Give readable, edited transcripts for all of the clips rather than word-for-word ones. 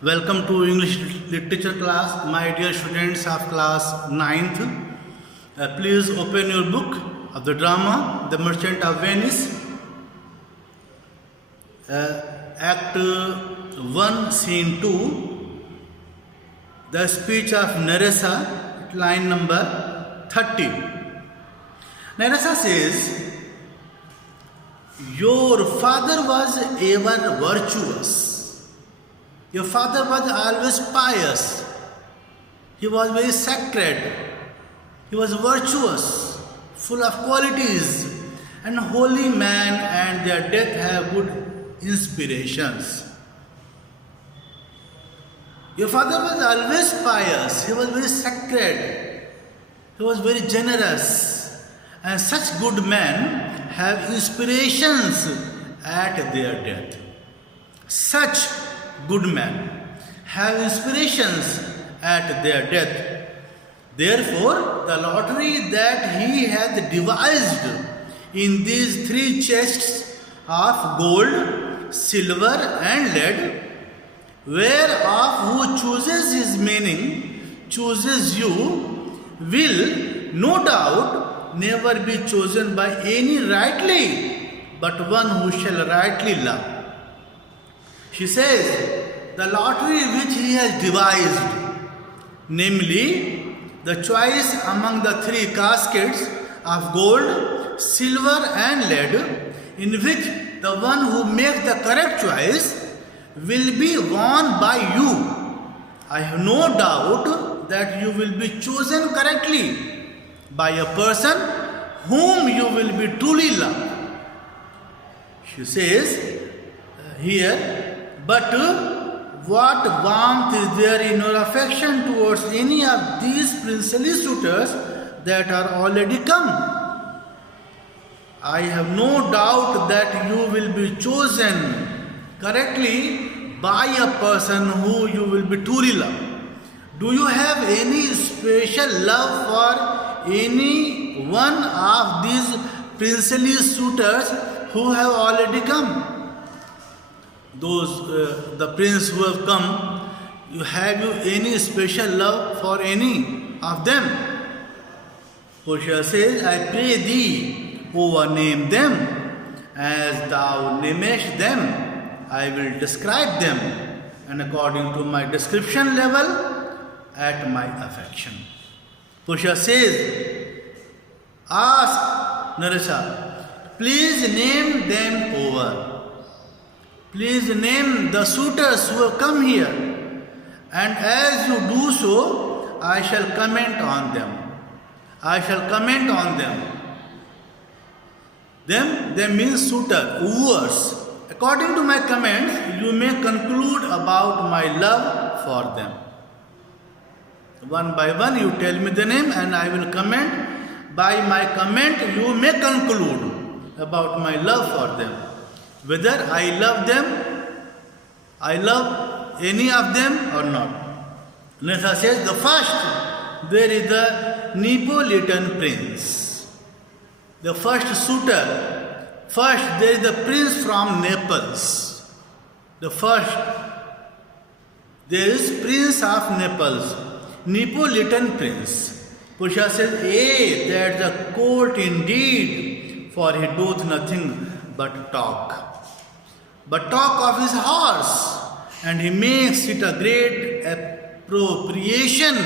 Welcome to English literature class, my dear students of class 9th. Please open your book of the drama The Merchant of Venice, Act 1, Scene 2, the speech of Nerissa, line number 30. Nerissa says, "Your father was ever virtuous. Your father was always pious. He was very sacred. He was virtuous, full of qualities, and holy man, and their death have good inspirations." Your father was always pious. He was very sacred. He was very generous. And such good men have inspirations at their death. Such good men have inspirations at their death. Therefore, the lottery that he hath devised in these three chests of gold, silver, and lead, whereof who chooses his meaning, chooses you, will no doubt never be chosen by any rightly, but one who shall rightly love. She says, the lottery which he has devised, namely the choice among the three caskets of gold, silver, and lead, in which the one who makes the correct choice will be won by you. I have no doubt that you will be chosen correctly by a person whom you will be truly loved. She says here, but what warmth is there in your affection towards any of these princely suitors that are already come? I have no doubt that you will be chosen correctly by a person who you will be truly loved. Do you have any special love for any one of these princely suitors who have already come? The prince who have come, have you any special love for any of them? Portia says, I pray thee, overname them, as thou namest them, I will describe them, and according to my description level, at my affection. Portia says, ask Nerissa, please name them over. Please name the suitors who have come here, and as you do so, I shall comment on them. I shall comment on them. Them means suitor, wooers. According to my comments, you may conclude about my love for them. One by one, you tell me the name, and I will comment. By my comment, you may conclude about my love for them. Whether I love any of them or not. Nerissa says, the first, there is the Neapolitan prince. The first suitor. First, there is the prince from Naples. The first, there is prince of Naples, Neapolitan prince. Portia says, that's a court indeed, for he doth nothing but talk. But talk of his horse, and he makes it a great appropriation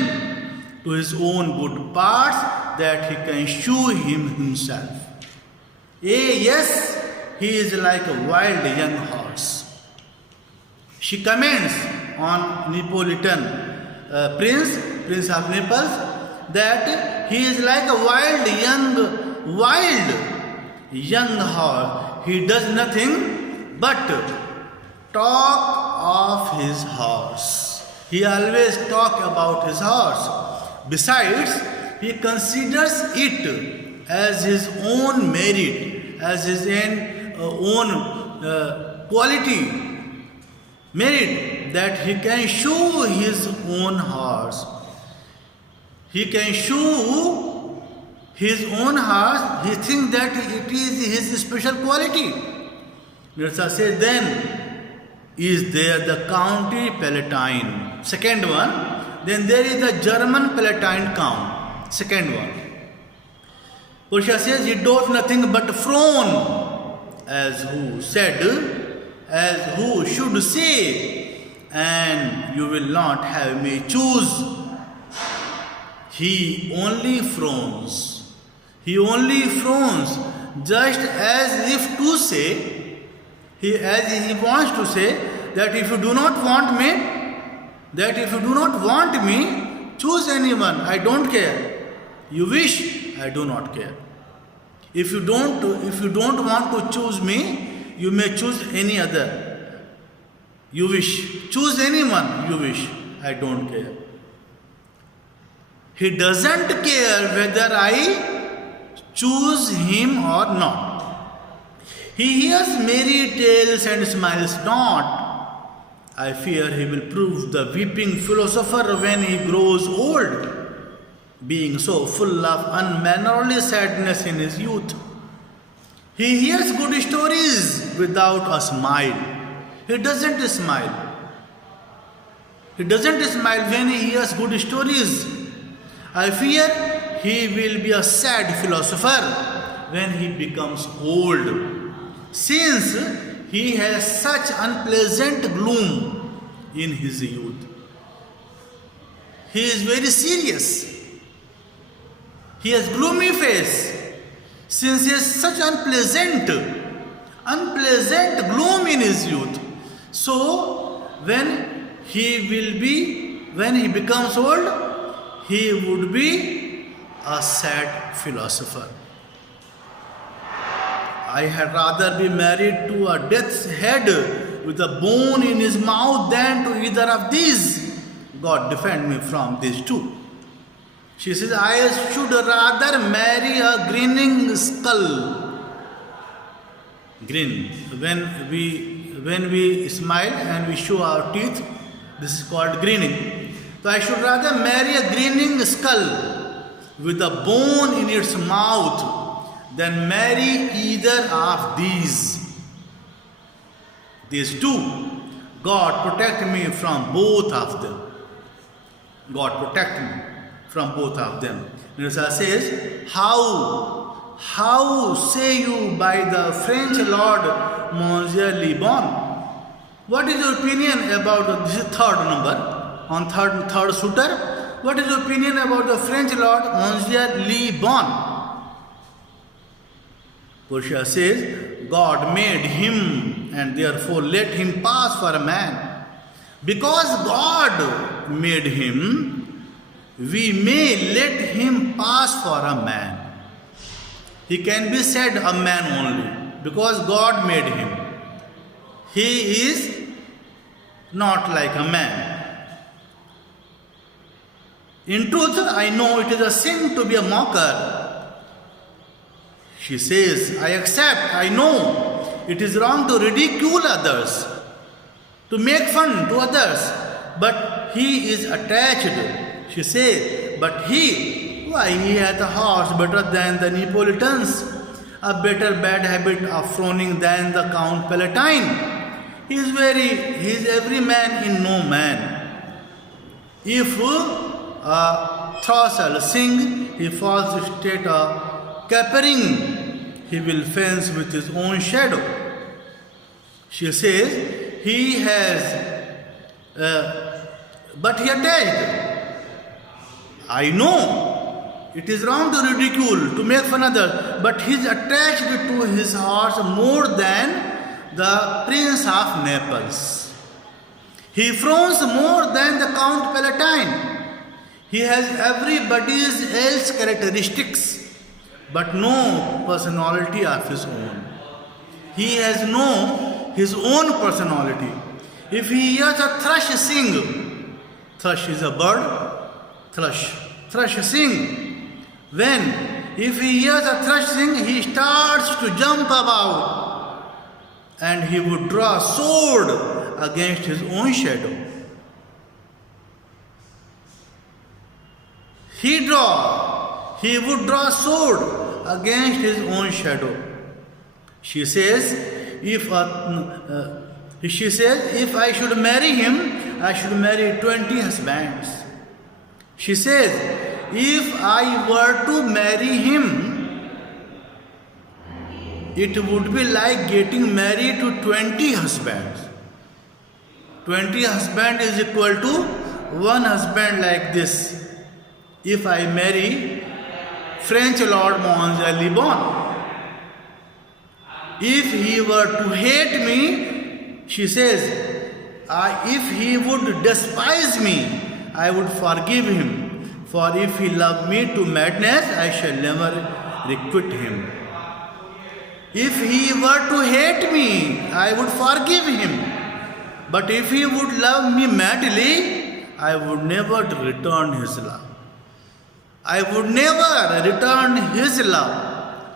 to his own good parts, that he can shew him himself. Yes, he is like a wild young horse. She comments on Neapolitan prince of Naples, that he is like a wild young horse. He does nothing but talk of his horse. He always talk about his horse. Besides, he considers it as his own merit, as his own quality, merit, that he can show his own horse. He can show his own horse. He thinks that it is his special quality. Nerissa says, then is there the County Palatine. Second one, then there is the German Palatine Count. Second one. Portia says, he doth nothing but frown, as who should say, and you will not have me choose. He only frowns. He only frowns, just as if to say, as he wants to say, that if you do not want me, choose anyone, I don't care. You wish, I do not care. If you don't want to choose me, you may choose any other. You wish. Choose anyone you wish, I don't care. He doesn't care whether I choose him or not. He hears merry tales and smiles not. I fear he will prove the weeping philosopher when he grows old, being so full of unmannerly sadness in his youth. He hears good stories without a smile. He doesn't smile. He doesn't smile when he hears good stories. I fear he will be a sad philosopher when he becomes old, since he has such unpleasant gloom in his youth. He is very serious. He has gloomy face, since he has such unpleasant gloom in his youth. So when he becomes old, he would be a sad philosopher. I had rather be married to a death's head with a bone in his mouth than to either of these. God defend me from these two. She says, I should rather marry a grinning skull. Grin. When we smile and we show our teeth, this is called grinning. So I should rather marry a grinning skull with a bone in its mouth than marry either of these. These two. God protect me from both of them. God protect me from both of them. Nirsa says, how say you by the French Lord Monsieur Le Bon? What is your opinion about this third number? On third suitor, what is your opinion about the French Lord Monsieur Le Bon? Portia says, God made him and therefore let him pass for a man. Because God made him, we may let him pass for a man. He can be said a man only because God made him. He is not like a man. In truth, I know it is a sin to be a mocker. She says, I accept, I know it is wrong to ridicule others, to make fun to others, but he is attached. She says, but he hath a horse better than the Neapolitans, a better bad habit of frowning than the Count Palatine. He is every man in no man. If a throstle sing, he falls straight a capering, he will fence with his own shadow. She says, he has, but he attached. I know it is wrong to ridicule, to make fun of others, but he is attached to his horse more than the Prince of Naples. He frowns more than the Count Palatine. He has everybody's else characteristics, but no personality of his own. He has no his own personality. If he hears a thrush sing, thrush is a bird, thrush sing. If he hears a thrush sing, he starts to jump about, and he would draw a sword against his own shadow. He would draw a sword against his own shadow. She says, if She says, if I should marry him, I should marry 20 husbands. She says, if I were to marry him, it would be like getting married to 20 husbands. 20 husbands is equal to one husband like this. If I marry French Lord Mons Le Bon. If he were to hate me, she says, if he would despise me, I would forgive him. For if he loved me to madness, I shall never requite him. If he were to hate me, I would forgive him. But if he would love me madly, I would never return his love. I would never return his love.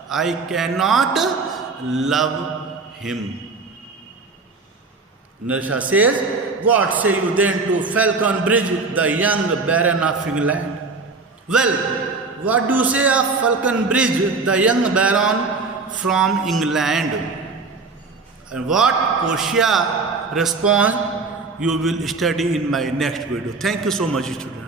I cannot love him. Narsha says, what say you then to Falconbridge, the young Baron of England? Well, what do you say of Falconbridge, the young Baron from England? And what Portia responds, you will study in my next video. Thank you so much, students.